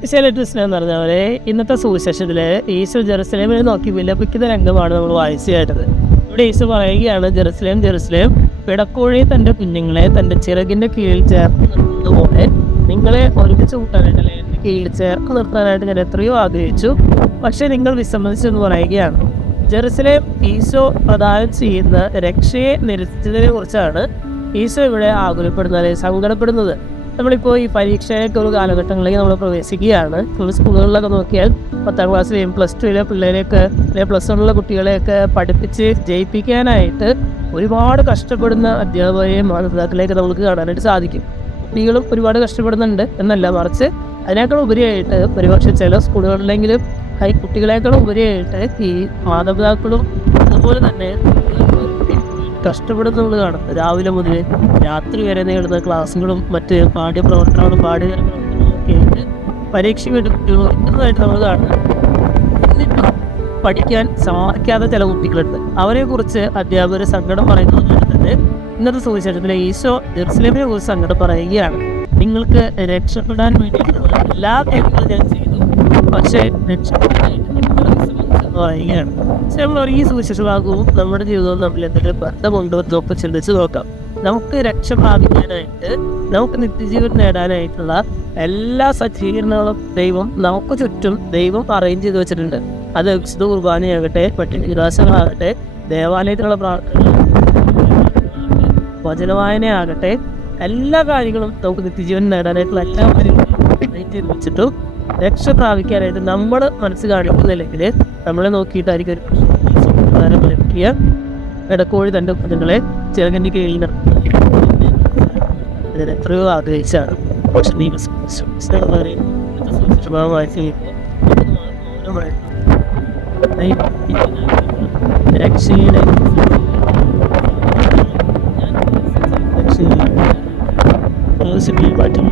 വിശേഷം എന്ന് പറഞ്ഞവരെ ഇന്നത്തെ സുവിശേഷത്തില് ഈശോ ജെറുസലേമിനെ നോക്കി വിലപിക്കുന്ന രംഗമാണ് നമ്മൾ വായിച്ചു കേട്ടത്. ഇവിടെ ഈശോ പറയുകയാണ്, ജെറുസലേം ജെറുസലേം, പിടക്കോഴി തൻ്റെ കുഞ്ഞുങ്ങളെ തൻ്റെ ചിറകിൻ്റെ കീഴിൽ ചേർത്ത് നിർത്തുന്നതുപോലെ നിങ്ങളെ ഒരുമിച്ച് കൂട്ടാനായിട്ടല്ലേ എൻ്റെ കീഴിൽ ചേർത്ത് നിർത്താനായിട്ട് ഞാൻ എത്രയോ ആഗ്രഹിച്ചു, പക്ഷേ നിങ്ങൾ വിസമ്മതിച്ചെന്ന് പറയുകയാണ്. ജെറുസലേം ഈശോ പ്രദാനം ചെയ്യുന്ന രക്ഷയെ നിരസിച്ചതിനെ കുറിച്ചാണ് ഈശോ ഇവിടെ ആകുലപ്പെടുന്നത്, സങ്കടപ്പെടുന്നത്. നമ്മളിപ്പോൾ ഈ പരീക്ഷയൊക്കെ ഒരു കാലഘട്ടങ്ങളിലേക്ക് നമ്മൾ പ്രവേശിക്കുകയാണ്. നമ്മൾ സ്കൂളുകളിലൊക്കെ നോക്കിയാൽ 10ാം ക്ലാസ്സിലെയും +2 പിള്ളേരെയൊക്കെ അല്ലെങ്കിൽ +1 കുട്ടികളെയൊക്കെ പഠിപ്പിച്ച് ജയിപ്പിക്കാനായിട്ട് ഒരുപാട് കഷ്ടപ്പെടുന്ന അധ്യാപകരെയും മാതാപിതാക്കളെയൊക്കെ നമുക്ക് കാണാനായിട്ട് സാധിക്കും. കുട്ടികളും ഒരുപാട് കഷ്ടപ്പെടുന്നുണ്ട് എന്നല്ല, മറിച്ച് അതിനേക്കാൾ ഉപരിയായിട്ട് ഒരുപക്ഷെ ചില സ്കൂളുകളിലെങ്കിലും കുട്ടികളെക്കാൾ ഉപരിയായിട്ട് ഈ മാതാപിതാക്കളും അതുപോലെ തന്നെ കഷ്ടപ്പെടുന്നത് നമ്മൾ കാണും. രാവിലെ മുതൽ രാത്രി വരെ നേടുന്ന ക്ലാസ്സുകളും മറ്റ് പാഠ്യപ്രവർത്തനങ്ങളും ഒക്കെ ആയിട്ട് പരീക്ഷ എടുക്കുന്നതായിട്ട് നമ്മൾ കാണുന്നത്. എന്നിട്ടും പഠിക്കാൻ സാധിക്കാത്ത ചില കുട്ടികളുണ്ട്. അവരെക്കുറിച്ച് അധ്യാപകർ സങ്കടം പറയുന്നത് തന്നെ ഇന്നത്തെ സുവിശേഷത്തിലെ ഈശോ ജെറുസലേമിനെ കുറിച്ച് സങ്കടം പറയുകയാണ്. നിങ്ങൾക്ക് രക്ഷപ്പെടാൻ വേണ്ടിയിട്ടുള്ള എല്ലാ കാര്യങ്ങളും ഞാൻ ചെയ്തു, പക്ഷേ രക്ഷപ്പെടാനായിട്ട് പറയുകയാണ്. പക്ഷെ നമ്മൾ ഈ സുവിശേഷഭാഗവും നമ്മുടെ ജീവിതവും തമ്മിൽ എന്തെങ്കിലും ബന്ധമുണ്ടോ എന്നൊക്കെ ചിന്തിച്ച് നോക്കാം. നമുക്ക് രക്ഷ പ്രാപിക്കാനായിട്ട്, നമുക്ക് നിത്യജീവൻ നേടാനായിട്ടുള്ള എല്ലാ സജ്ജീകരണങ്ങളും ദൈവം നമുക്ക് ചുറ്റും ദൈവം അറേഞ്ച് ചെയ്ത് വെച്ചിട്ടുണ്ട്. അത് വിശുദ്ധ കുർബാനയാകട്ടെ, മറ്റ് നിരാശകളാകട്ടെ, ദേവാലയത്തിലുള്ള പ്രാർത്ഥന, വചനവായനയാകട്ടെ, എല്ലാ കാര്യങ്ങളും നമുക്ക് നിത്യജീവൻ നേടാനായിട്ടുള്ള എല്ലാ കാര്യങ്ങളും വെച്ചിട്ടും രക്ഷ പ്രാപിക്കാനായിട്ട് നമ്മൾ മനസ്സ് കാണിക്കുന്നില്ലെങ്കിൽ നമ്മളെ നോക്കിയിട്ടായിരിക്കും ഒരു പ്രധാനം ലഭിക്കുക. ഇടക്കോഴി തൻ്റെ കുഞ്ഞുങ്ങളെ ചിറകിൻ്റെ കീഴിൽ അതിന് എത്രയോ ആഗ്രഹിച്ചാണ്. പക്ഷെ നീ രക്ഷയുടെ മാറ്റം